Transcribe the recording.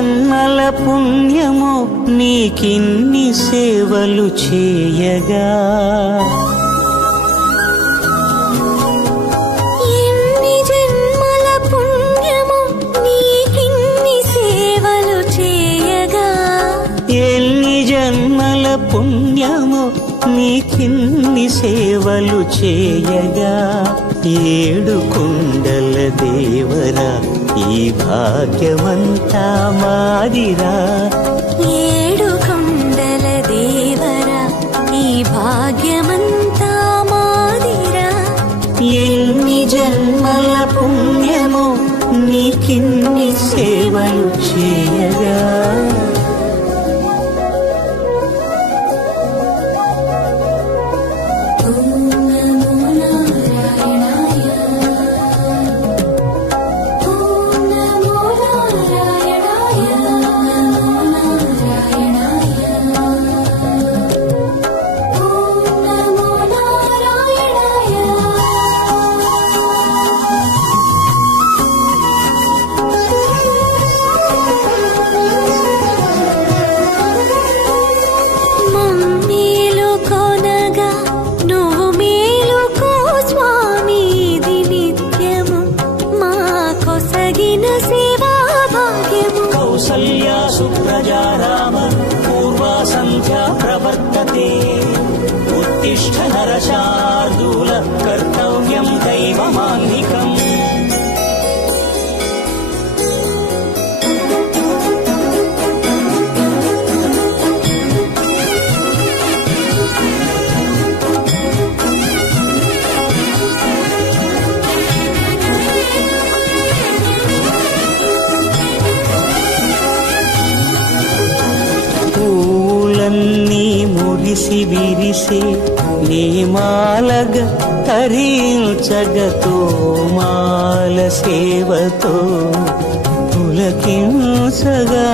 జన్మల పుణ్యము నీకిన్ని సేవలు చేయగా ఎన్ని జన్మల పుణ్యము నీకిన్ని సేవలు చేయగా ఎన్ని జన్మల పుణ్యము నీకిన్ని సేవలు చేయగా ఏడు కొండల దేవరా ఈ భాగ్యమంతా మాదిరా ఏడు కొండల దేవరా ఈ భాగ్యమంతా మాదిరా ఎన్ని జన్మల పుణ్యము నీకిన్ని సేవలు చేయగా सुप्रजा राम पूर्वा संध्या प्रवर्तते उत्तिष्ठ नरशार्दूल कर्तव्यं दैवमान्निकम् పూలన్నీ మురిసి విరిసే నీమాలగ తరించగతో మాల సేవతో పులకించగా